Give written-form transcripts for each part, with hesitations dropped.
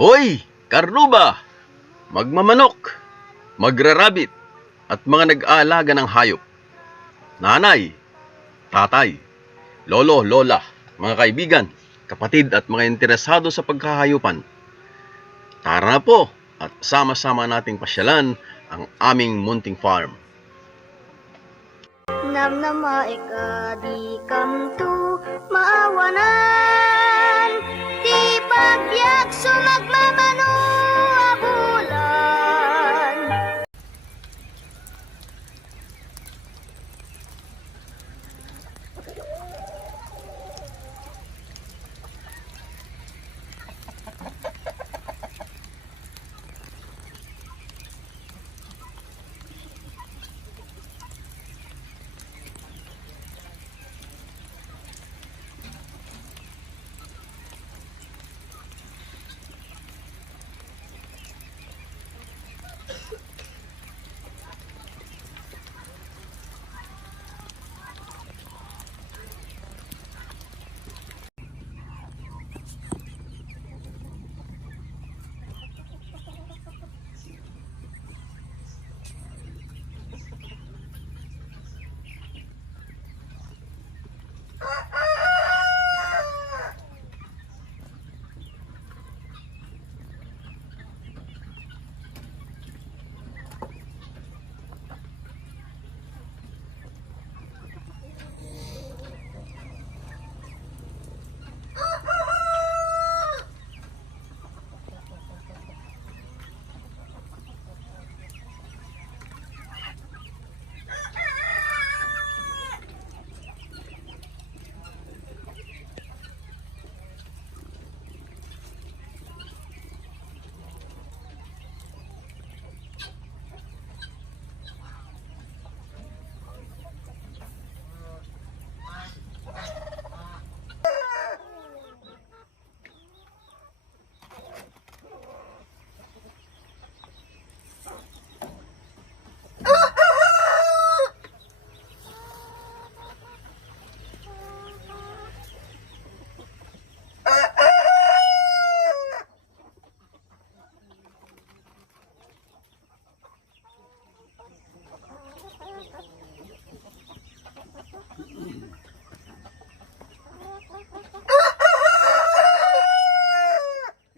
Hoy, karnuba, magmamanok, magrarabit, at mga nag-aalaga ng hayop. Nanay, tatay, lolo, lola, mga kaibigan, kapatid at mga interesado sa pagkahayupan. Tara na po at sama-sama nating pasyalan ang aming Munting Farm. Namnama di kamtu maawanan, di pagyak sumagmamano abulan.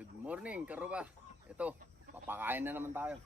Good morning, karuba. Ito, papakain na naman tayo.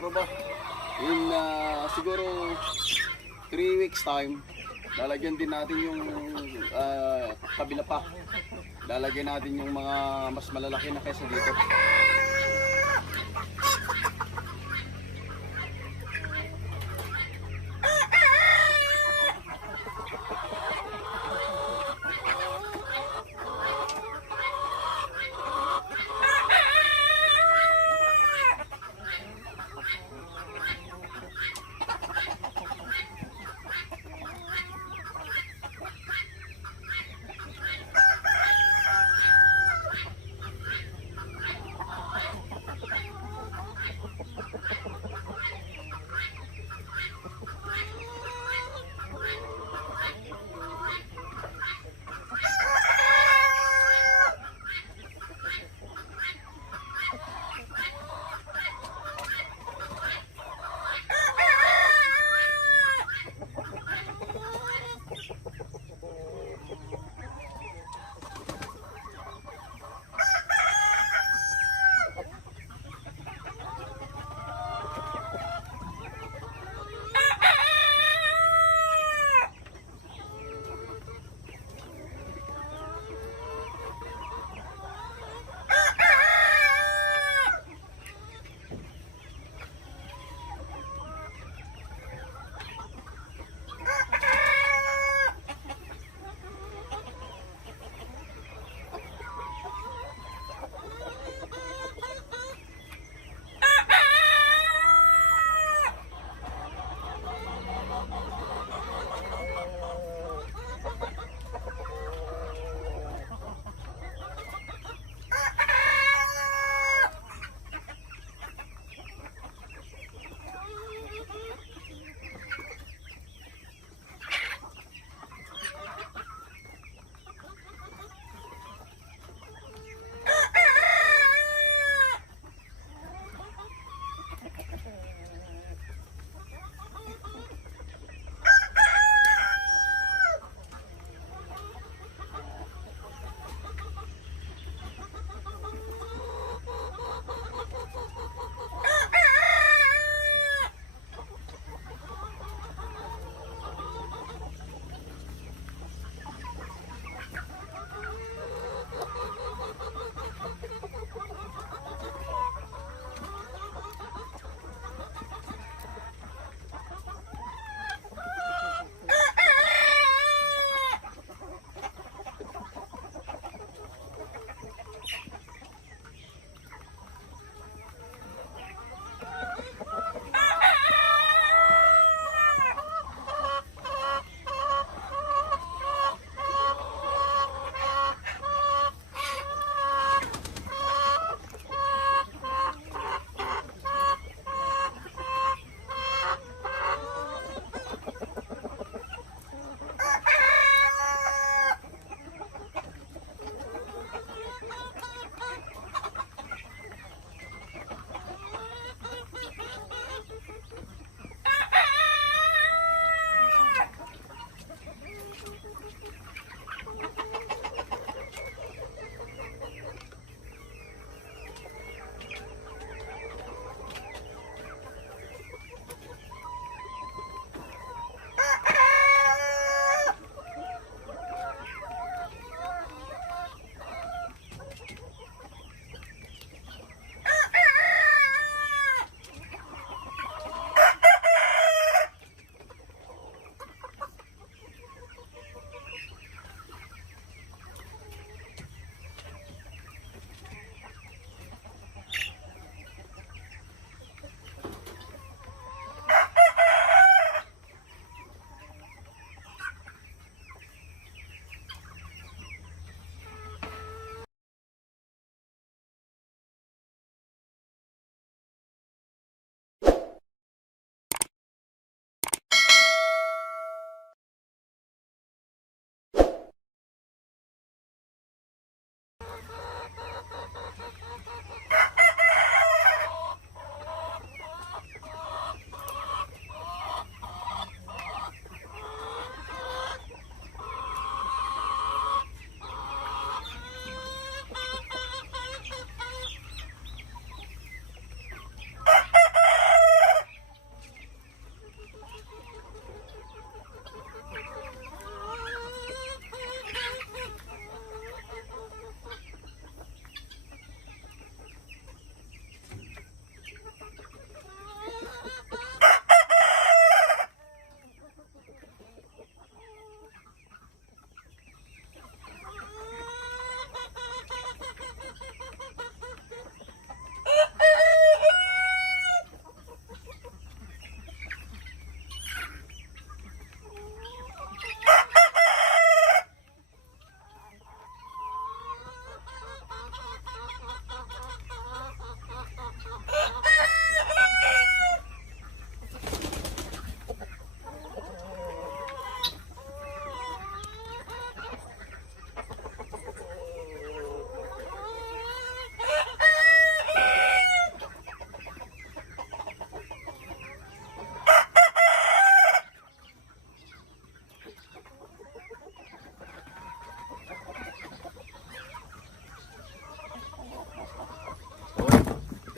katropa, in siguro 3 weeks time, lalagyan din natin yung kabila pa. Lalagyan natin yung mga mas malalaki na kaysa dito.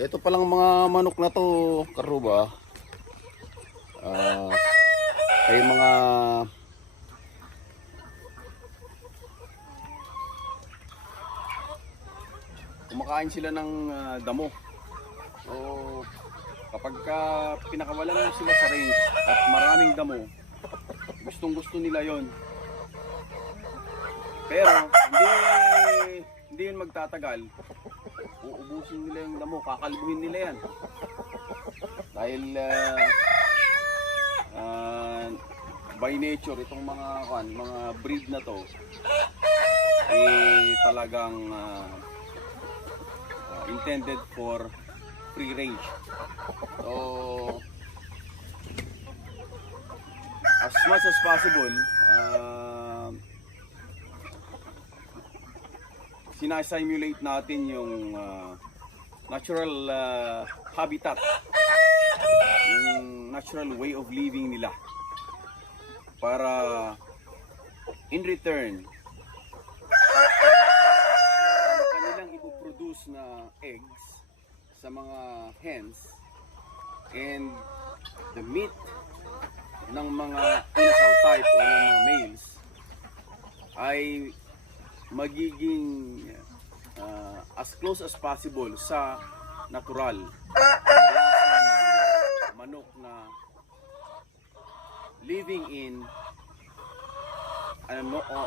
ito palang mga manok na to, karuba. Ay mga kumakain sila ng damo. So kapag pinakawalan mo sila sa range at maraming damo, gustong gusto nila yon. Pero hindi yun magtatagal. Uubusin nila yung damo, kakalbuhin nila yan. Dahil by nature itong mga breed na to talagang intended for free range. So as much as possible, sinasimulate natin yung natural habitat, yung natural way of living nila, para in return ang kanilang ipoproduce na eggs sa mga hens and the meat ng mga inasal type o ng mga males ay magiging as close as possible sa natural lasa ng manok na living in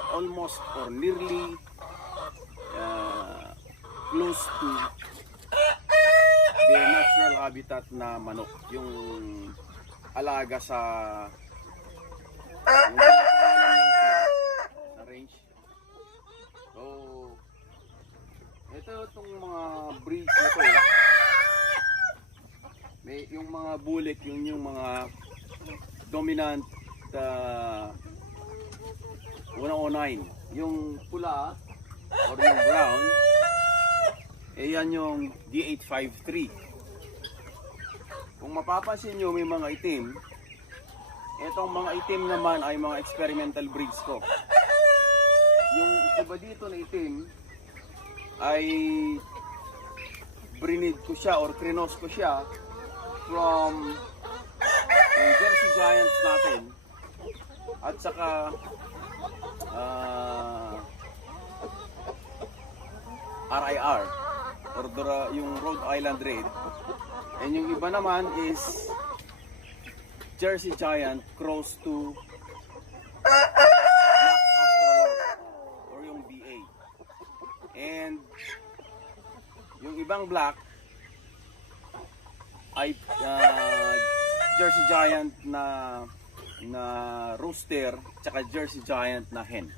almost or nearly close to their natural habitat na manok, yung alaga sa yung pinapakawalan lang sila sa range. So itong mga breeds na to, may yung mga bulik, yung mga dominant 109, yung pula or yung brown, yan yung D853. Kung mapapansin nyo, may mga itim. Itong mga itim naman ay mga experimental breeds ko. Yung iba dito na itim ay brinid ko siya or krinos ko siya from yung Jersey Giants natin at saka RIR or yung Rhode Island Red, and yung iba naman is Jersey Giant cross to Black Australorp or yung BA, and yung ibang black ay Jersey Giant na rooster tsaka Jersey Giant na hen.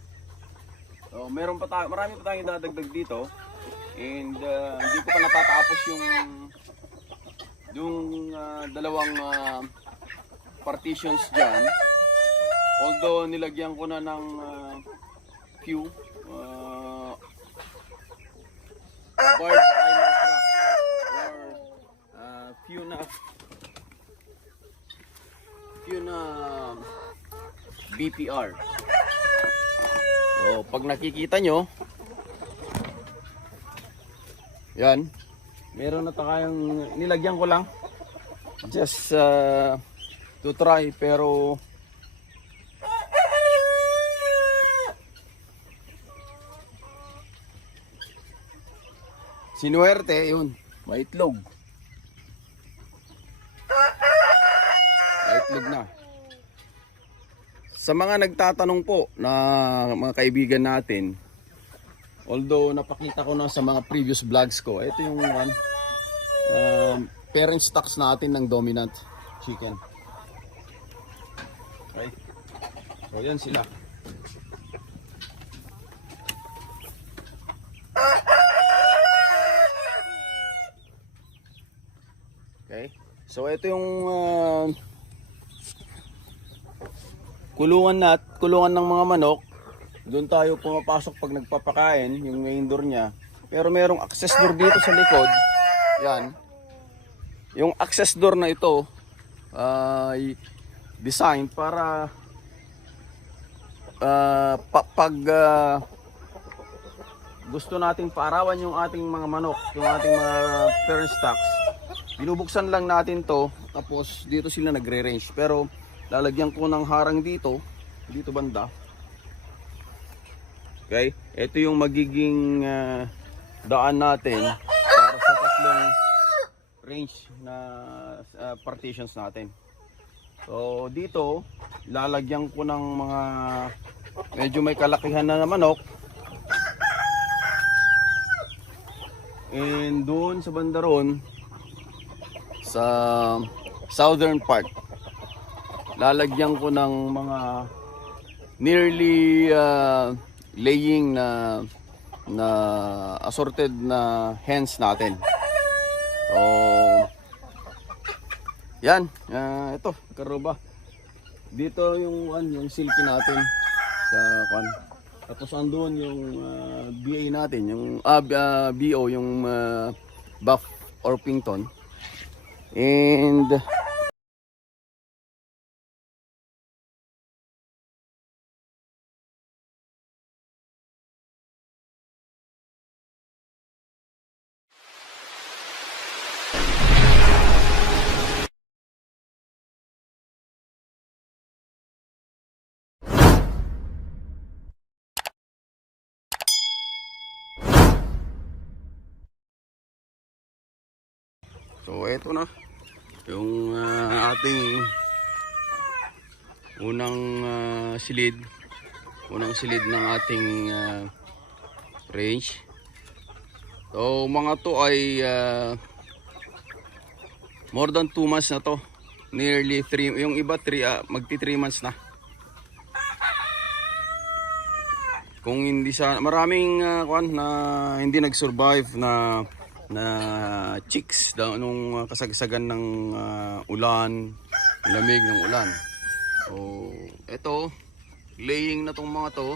So marami pa tayong dadagdag dito, and hindi ko pa natatapos yung dalawang partitions dyan, although nilagyan ko na ng few barbed wire trap or few na BPR. So pag nakikita nyo, yan, meron na tayong nilagyan ko lang just to try, pero sinuwerte yun, maitlog na. Sa mga nagtatanong po na mga kaibigan natin, although napakita ko na sa mga previous vlogs ko, ito yung parent stocks natin ng dominant chicken. Okay, so yan sila. Okay, so ito yung kulungan ng mga manok. Doon tayo pumapasok pag nagpapakain, yung main door niya. Pero merong access door dito sa likod. Yan. Yung access door na ito ay design para pag gusto nating paarawan yung ating mga manok, yung ating mga parent stocks, Binubuksan lang natin to, tapos dito sila nagre-range. Pero lalagyan ko ng harang dito banda. Okay, ito yung magiging daan natin para sa tatlong range na partitions natin. So dito lalagyan ko ng mga medyo may kalakihan na manok. And doon sa banda ron, sa southern part, lalagyan ko ng mga nearly laying na assorted na hens natin. So yan, ito karuba. Dito yung silky natin sa kwan. Tapos andun yung BA natin, yung BO, yung Buff Orpington. And so eto na yung ating unang silid ng ating range. So mga to ay more than 2 months na to, nearly 3, yung iba 3, magti 3 months na. Kung hindi sa maraming na hindi nag-survive na chicks nung kasagsagan ng ulan, lamig ng ulan. So eto, laying na tong mga to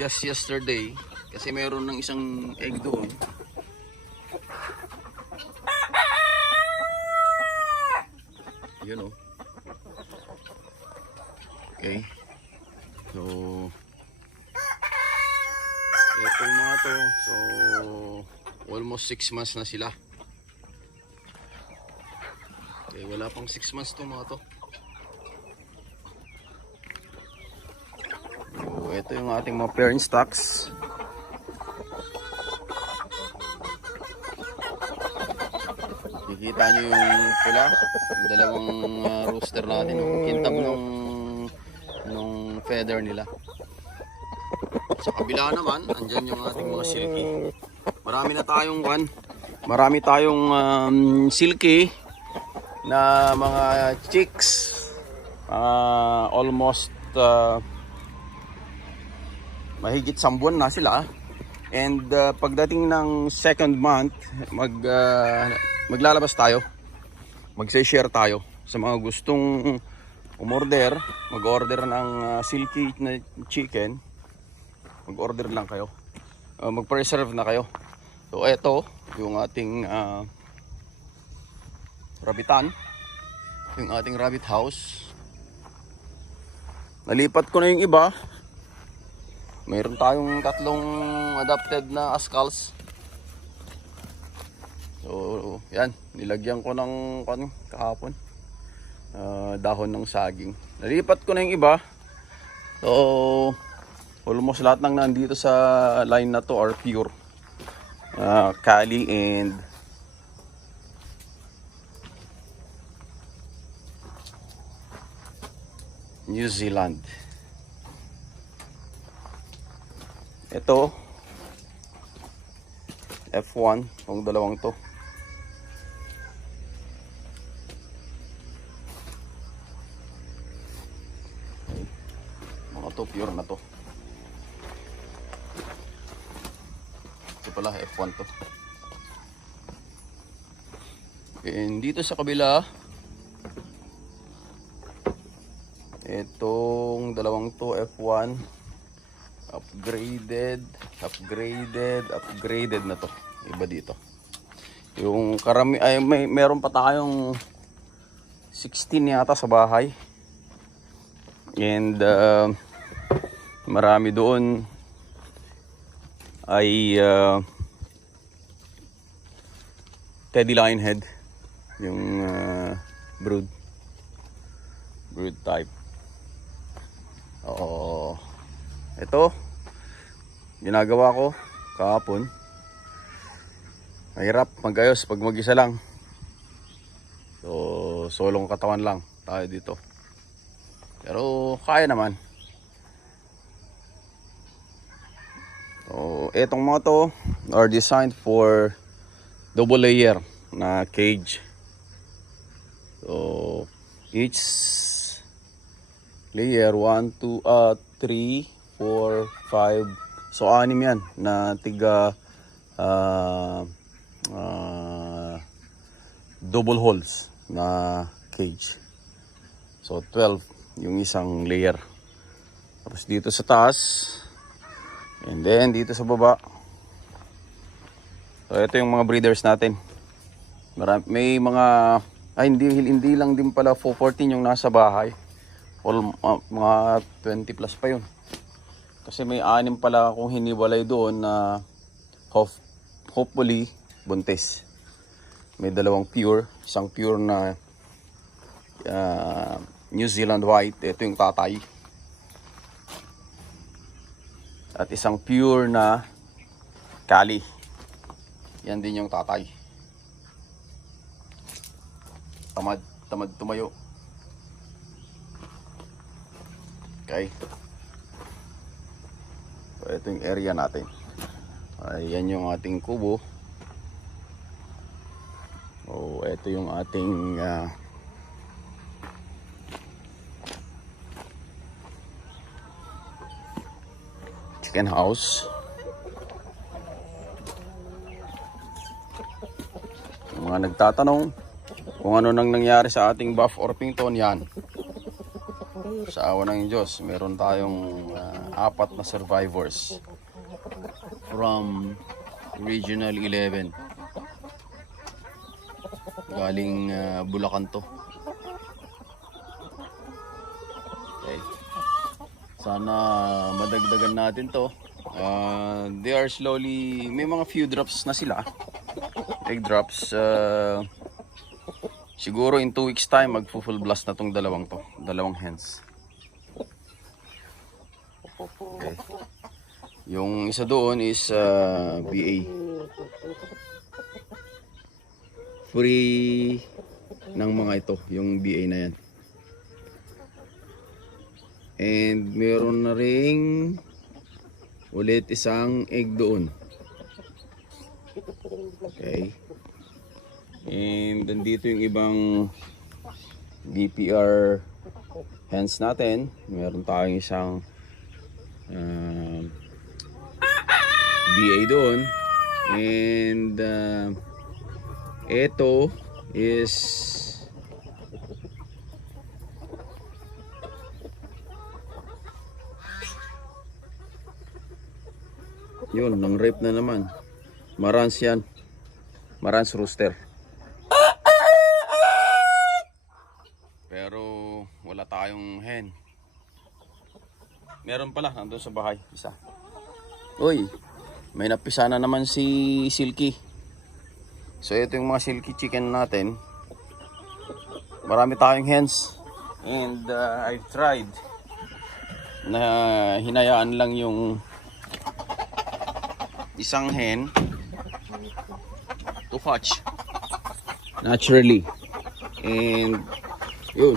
just yesterday kasi mayroon ng isang egg doon. Yun, oh. Okay, so etong mga to, so almost 6 months na sila. Okay, wala pang 6 months to mga to. So ito yung ating mga parent stocks. Nakikita nyo yung pula, yung dalawang rooster natin, yung kintab nung feather nila. Sa kabila naman, andyan yung ating mga silky. Marami tayong silky na mga chicks. Almost mahigit 1 buwan na sila. And pagdating ng 2nd month, maglalabas tayo. Magse-share tayo sa mga gustong mag-order ng silky na chicken. Mag-order lang kayo, mag-preserve na kayo. So eto yung ating rabbitan, yung ating rabbit house. Nalipat ko na yung iba. Mayroon tayong 3 adopted na ascals. So yan, nilagyan ko ng kahapon dahon ng saging. Nalipat ko na yung iba. So almost lahat ng nandito sa line na to are pure Cali and New Zealand. Ito F1, yung dalawang to. Mga to pure na to. Ito pala F1 to. And dito sa kabila, itong dalawang to F1, upgraded na to. Iba dito. Yung karami ay meron pa tayong 16 yata sa bahay. And marami doon ay Teddy Lionhead. Yung brood type. Oo. Ito, ginagawa ko kahapon. Mahirap magayos pag mag-isa lang. So, solong katawan lang tayo dito. Pero kaya naman. So, etong mga to are designed for double layer na cage. So, each layer 1, 2, 3, 4, 5. So, 6 yan na tiga double holes na cage. So, 12 yung isang layer. Tapos dito sa taas, and then dito sa baba. So, ito yung mga breeders natin. May mga hindi lang din pala 414 yung nasa bahay. Mga 20 plus pa yun. Kasi may 6 pala akong hiniwalay doon na hopefully buntis. May 2 pure, isang pure na New Zealand white, ito yung tatay. At isang pure na Cali. Yan din yung tatay. Tamad tumayo. Okay. So, ito yung area natin. Ayan yung ating kubo. Oh, ito yung ating chicken house. Yung mga nagtatanong kung ano nang nangyari sa ating Buff Orpington, yan. Sa awa ng Diyos, meron tayong 4 na survivors from Regional 11. Galing Bulacan to. Okay. Sana madagdagan natin to. They are slowly, may mga few drops na sila. Egg drops. Siguro in 2 weeks time magpo-full blast na tong dalawang hens. Okay. Yung isa doon is BA. Free ng mga ito, yung BA na yan. And meron na ring ulit isang egg doon. Okay. And nandito yung ibang BPR hens natin. Meron tayong isang BA doon. And ito is yun, nang rape na naman. Marans yan. Marans rooster. Pero wala tayong hen. Meron pala, nandun sa bahay, isa. Uy, may napisa na naman si Silky. So ito yung mga Silky chicken natin. Marami tayong hens. And I've tried na hinayaan lang yung isang hen to hatch naturally. And yun.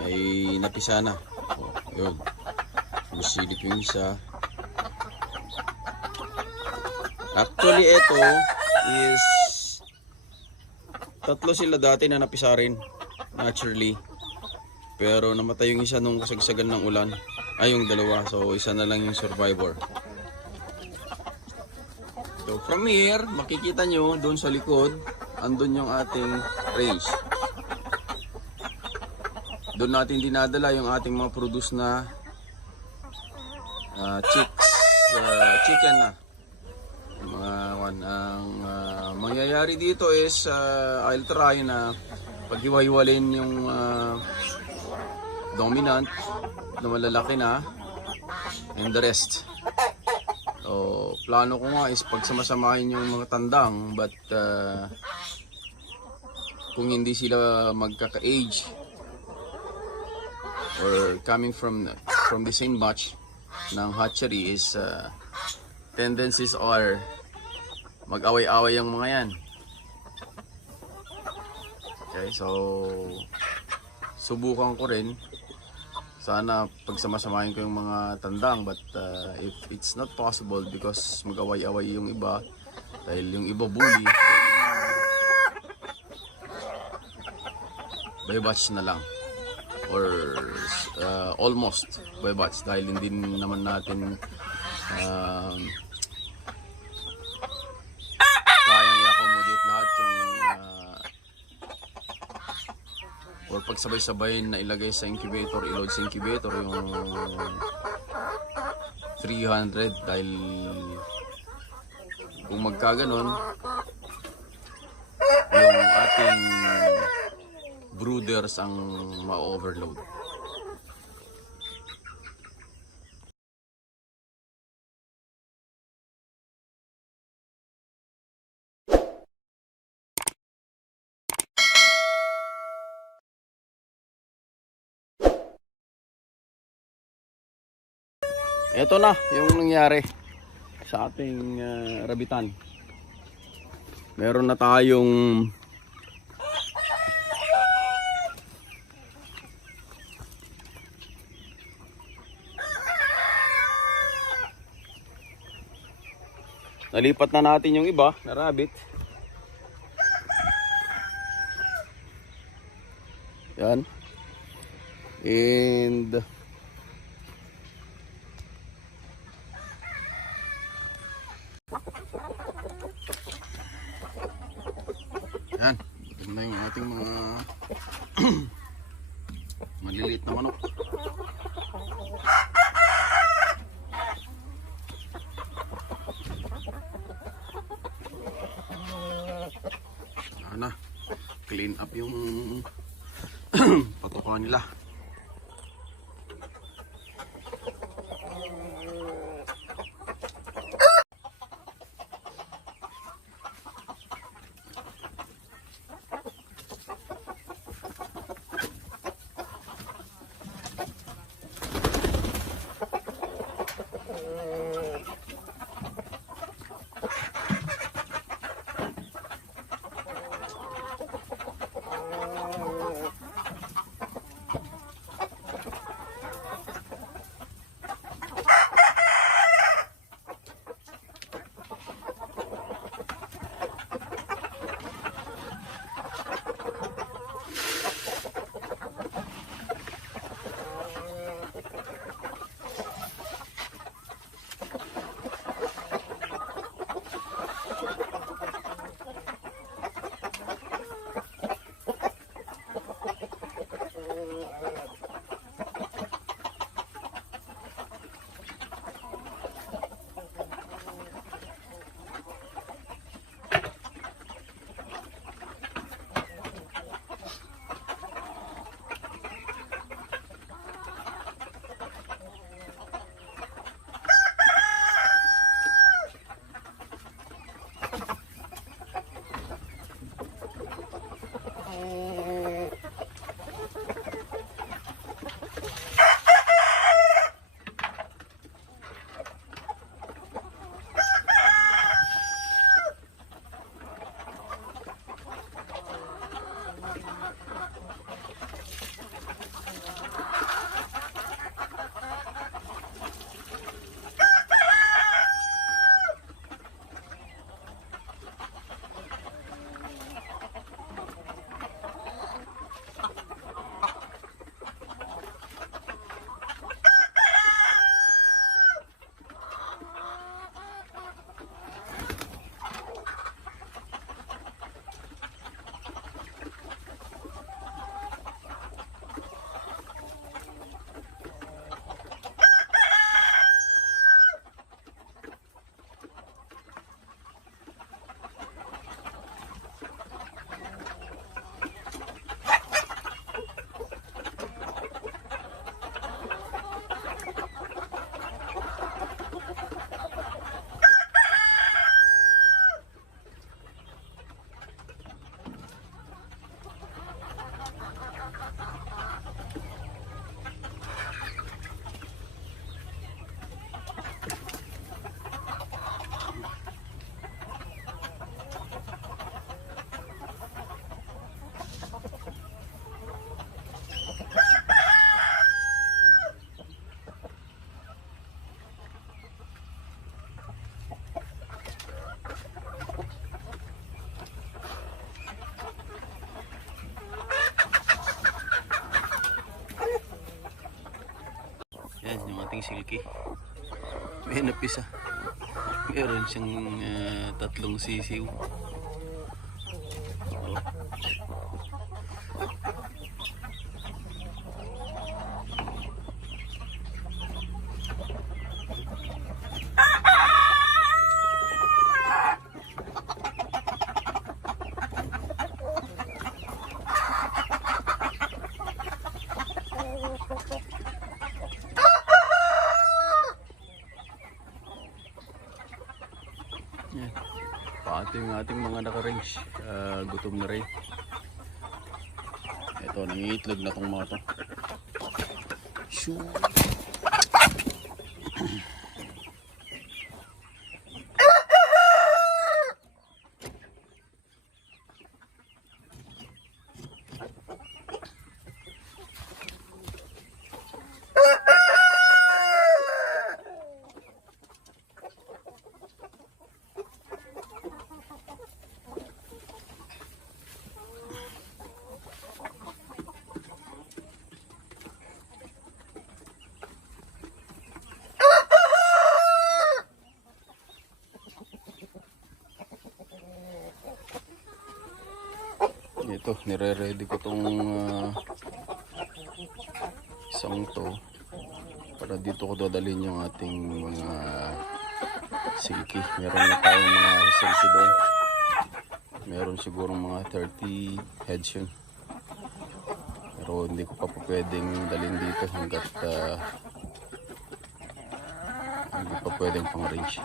May napisa na. Yun. Busilip yung isa. Actually, ito is 3 sila dati na napisa rin naturally. Pero namatay yung isa nung kasagsagan ng ulan. Ay, yung 2. So, isa na lang yung survivor. So, from here, makikita nyo, doon sa likod, andun yung ating range. Doon natin dinadala yung ating mga produce na chicken na. Ang mangyayari dito is I'll try na paghiwa-hiwalin yung dominant na malalaki na and the rest Plano ko nga is pagsamasamahin yung mga tandang, but kung hindi sila magkaka-age or coming from the same batch ng hatchery is tendencies are mag-away-away yung mga yan. Okay, so subukan ko rin. Sana pagsamasamahin ko yung mga tandang, but if it's not possible because mag-away-away yung iba dahil yung iba bully, by batch na lang or almost by batch dahil hindi naman natin kayang i-accommodate lahat yung or pagsabay-sabay na ilagay sa incubator, i-load sa incubator yung 300 dahil kung magkaganon yung ating brooders ang ma-overload. Ito na yung nangyari sa ating rabitan. Meron na tayong nalipat na natin yung iba na rabbit. Yan. And yan, ganda yung ating mga maliliit na manok. Sana clean up yung patukan nila. silky. May napisa. Meron siyang tatlong sisiw. Yan. Pati yung ating mga naka-range, gutom na rin. Ito, nangiitlog na tong mga to. Shoo. Ito, nire-ready ko tong isang to para dito ko dadalhin yung ating mga silky. Meron na tayong mga silky doon. Meron siguro mga 30 heads yun. Pero hindi ko pa po pwedeng dalhin dito hanggat hindi pa pwedeng pang range.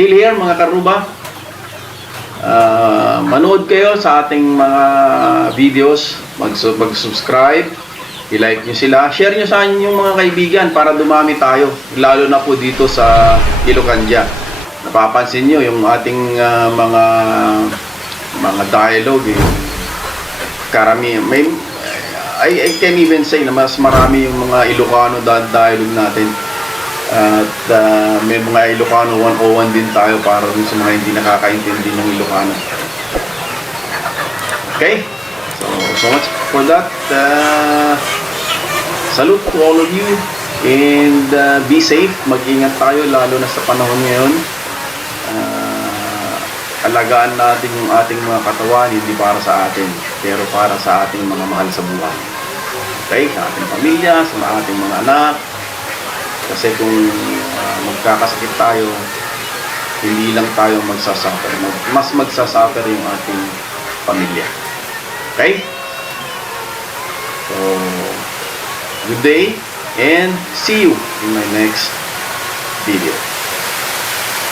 Still here mga karuba, manood kayo sa ating mga videos, mag-subscribe, i-like nyo sila, share nyo sa inyong mga kaibigan para dumami tayo, lalo na po dito sa Ilocania. Napapansin nyo yung ating mga dialogue, karami, I can even say na mas marami yung mga Ilocano dialogue natin. At may mga Ilocano 101 din tayo para dun sa mga hindi nakakaintindi ng Ilocano. Okay? So much for that. Salute to all of you. And be safe. Mag-ingat tayo lalo na sa panahon ngayon. Alagaan natin yung ating mga katawan, hindi para sa atin, pero para sa ating mga mahal sa buhay. Okay? Sa ating pamilya, sa ating mga anak. Kasi kung magkakasakit tayo, hindi lang tayo magsasuffer. Mas magsasuffer yung ating pamilya. Okay? So, good day and see you in my next video.